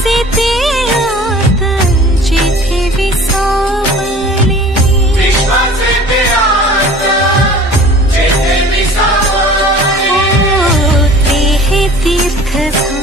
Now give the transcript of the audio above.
विश्वाचे ते आत जेथे विसावले, विश्वाचे ते आत जेथे विसावले, ते हे तीर्थ झाले